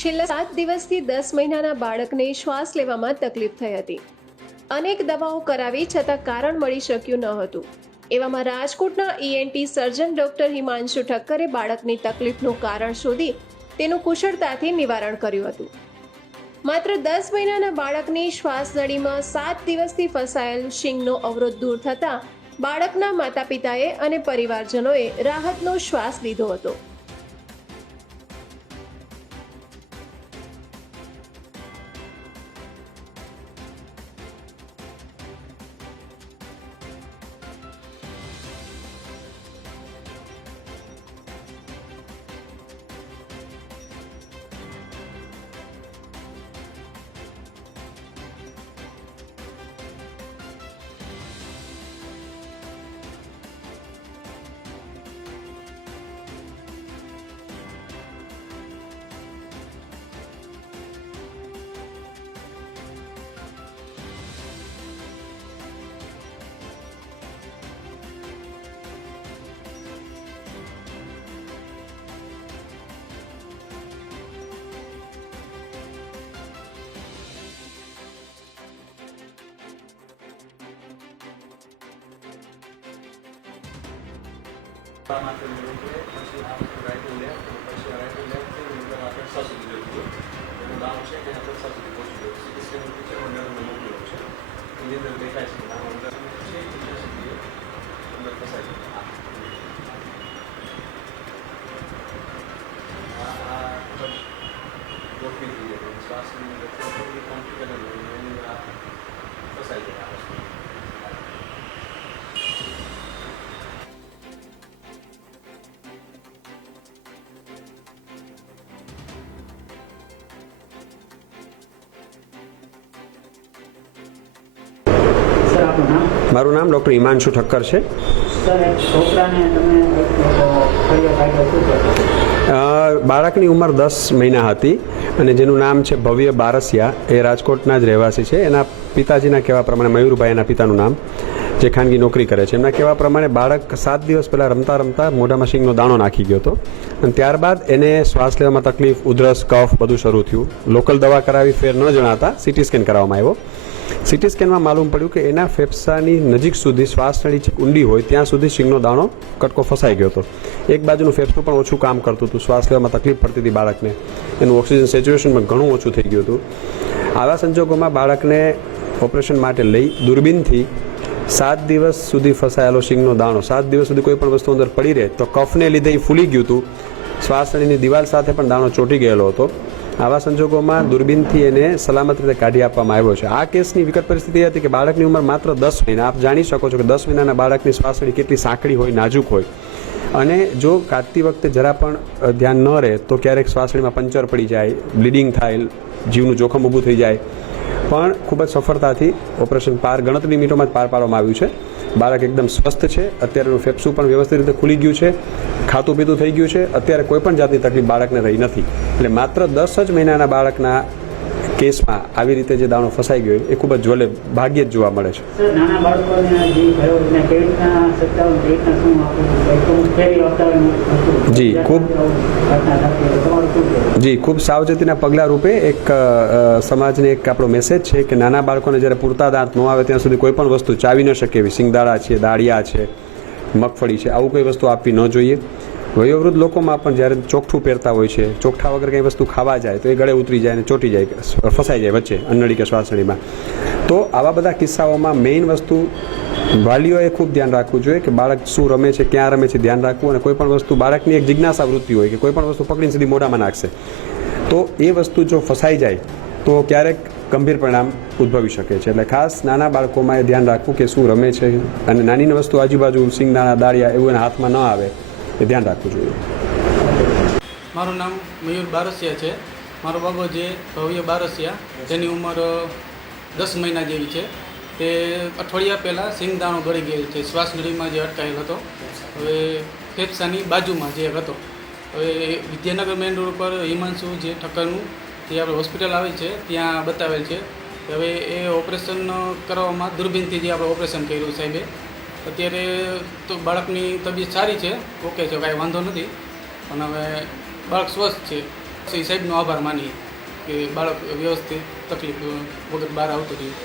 છેલ્લા 7 દિવસથી 10 મહિનાના બાળકને શ્વાસ લેવામાં તકલીફ થઈ હતી. અનેક દવાઓ કરાવી છતાં કારણ મળી શક્યું ન હતું. એવામાં રાજકોટના ENT સર્જન ડોક્ટર હિમાંશુ ઠક્કરે બાળકની તકલીફનું કારણ શોધી તેનું કુશળતાથી નિવારણ કર્યું હતું. માત્ર 10 મહિનાના બાળકની શ્વાસનળીમાં 7 દિવસથી ફસાયેલ શિંગનો અવરોધ દૂર થતાં બાળકના માતા પિતાએ અને પરિવારજનોએ રાહતનો શ્વાસ લીધો હતો. मात्र પછી રાઈટ ટુ લેફ્ટ પછી રાઈટ ટુ લેફ્ટ આપણે સા સુધી જવું જોઈએ. એનું નામ છે કે આપણે સા સુધી પહોંચી જવું. સીટી સ્કેન પિક્ચર મંડળમાં મોકલ્યો છે. એની અંદર દેખાય છે નામ અંદર છે પિક્ચર સુધી અંદર ફસાય છે. આ ગોઠવી દઈએ શ્વાસની અંદર થોડી કોમ્પ્લિકેટેડ હોય એની આ ફસાય છે. મારું નામ ડૉક્ટર હિમાંશુ ઠક્કર છે. બાળકની ઉંમર 10 મહિના હતી અને જેનું નામ છે ભવ્ય બારસિયા. એ રાજકોટના જ રહેવાસી છે. એના પિતાજીના કહેવા પ્રમાણે મયુરભાઈ એના પિતાનું નામ, જે ખાનગી નોકરી કરે છે, એમના કહેવા પ્રમાણે બાળક 7 દિવસ પહેલાં રમતા રમતા મોઢામાં શીંગનો દાણો નાખી ગયો હતો અને ત્યારબાદ એને શ્વાસ લેવામાં તકલીફ, ઉધરસ, કફ બધું શરૂ થયું. લોકલ દવા કરાવી ફેર ન જણાતા સીટી સ્કેન કરાવવામાં આવ્યો. સીટી સ્કેનમાં માલુમ પડ્યું કે એના ફેફસાની નજીક સુધી શ્વાસનળી ઊંડી હોય ત્યાં સુધી શીંગનો દાણો કટકો ફસાઈ ગયો હતો. એક બાજુનું ફેફસું પણ ઓછું કામ કરતું હતું, શ્વાસ લેવામાં તકલીફ પડતી હતી બાળકને. એનું ઓક્સિજન સેચ્યુરેશનમાં ઘણું ઓછું થઈ ગયું હતું. આવા સંજોગોમાં બાળકને ઓપરેશન માટે લઈ દૂરબીનથી 7 દિવસ સુધી ફસાયેલો શીંગનો દાણો 7 દિવસ સુધી કોઈ પણ વસ્તુ અંદર પડી રહે તો કફને લીધે એ ફૂલી ગયું હતું. શ્વાસનળીની દિવાલ સાથે પણ દાણો ચોંટી ગયેલો હતો. આવા સંજોગોમાં દૂરબીનથી એને સલામત રીતે કાઢી આપવામાં આવ્યો છે. આ કેસની વિકટ પરિસ્થિતિ હતી કે બાળકની ઉંમર માત્ર 10 મહિના. આપ જાણી શકો છો કે 10 મહિનાના બાળકની શ્વાસનળી કેટલી સાંકડી હોય, નાજુક હોય અને જો કાઢતી વખતે જરા પણ ધ્યાન ન રહે તો ક્યારેક શ્વાસનળીમાં પંચર પડી જાય, બ્લીડિંગ થાય, જીવનું જોખમ ઊભું થઈ જાય. પણ ખૂબ જ સફળતાથી ઓપરેશન ગણતરીની મિનિટોમાં જ પાર પાડવામાં આવ્યું છે. બાળક એકદમ સ્વસ્થ છે. અત્યારેનું ફેફસું પણ વ્યવસ્થિત રીતે ખુલી ગયું છે, ખાતું પીતું થઈ ગયું છે. અત્યારે કોઈ પણ જાતની તકલીફ બાળકને રહી નથી. એટલે માત્ર 10 જ મહિનાના બાળકના કેસમાં આવી રીતે જે દાણો ફસાઈ ગયો એ ખૂબ જ ભાગ્યે જ જોવા મળે છે. ખૂબ સાવચેતીના પગલાં રૂપે એક સમાજને એક આપણો મેસેજ છે કે નાના બાળકોને જ્યારે પૂરતા દાંત ન આવે ત્યાં સુધી કોઈ પણ વસ્તુ ચાવી ન શકે એવી, સિંગદાણા છે, દાળિયા છે, મગફળી છે, આવું કોઈ વસ્તુ આપવી ન જોઈએ. વયોવૃદ્ધ લોકોમાં પણ જ્યારે ચોકઠું પહેરતા હોય છે, ચોકઠા વગર કંઈ વસ્તુ ખાવા જાય તો એ ગળે ઉતરી જાય અને ચોંટી જાય, ફસાઈ જાય વચ્ચે અન્નળી કે શ્વાસનળીમાં. તો આવા બધા કિસ્સાઓમાં મેઇન વસ્તુ વાલીઓએ ખૂબ ધ્યાન રાખવું જોઈએ કે બાળક શું રમે છે, ક્યાં રમે છે, ધ્યાન રાખવું. અને કોઈ પણ વસ્તુ બાળકની એક જિજ્ઞાસા વૃત્તિ હોય કે કોઈ પણ વસ્તુ પકડીને સીધી મોઢામાં નાખશે તો એ વસ્તુ જો ફસાઈ જાય તો ક્યારેક ગંભીર પરિણામ ઉદ્ભવી શકે છે. એટલે ખાસ નાના બાળકોમાં એ ધ્યાન રાખવું કે શું રમે છે અને નાની વસ્તુ આજુબાજુ સિંગદાણા, દાળિયા એવું એના હાથમાં ન આવે એ ધ્યાન રાખવું જોઈએ. મારું નામ મયુર બારસિયા છે. મારો બાબો જે ભવ્ય બારસિયા, જેની ઉંમર 10 મહિના જેવી છે, તે અઠવાડિયા પહેલાં સિંગદાણો ગળી ગયેલ છે. શ્વાસનળીમાં જે અટકાયેલ હતો, હવે ફેફસાની બાજુમાં જે હતો. હવે વિદ્યાનગર મેઇન રોડ પર હિમાંશુ જે ઠક્કરનું જે આપણે હોસ્પિટલ આવી છે ત્યાં બતાવેલ છે. હવે એ ઓપરેશન કરવામાં દૂરબીનથી જે આપણે ઓપરેશન કર્યું સાહેબે. અત્યારે તો બાળકની તબિયત સારી છે, ઓકે છે, કાંઈ વાંધો નથી. અને હવે બાળક સ્વસ્થ છે. સાહેબનો આભાર માનીએ કે બાળક વ્યવસ્થિત તકલીફ વગર બહાર આવતું રહ્યું.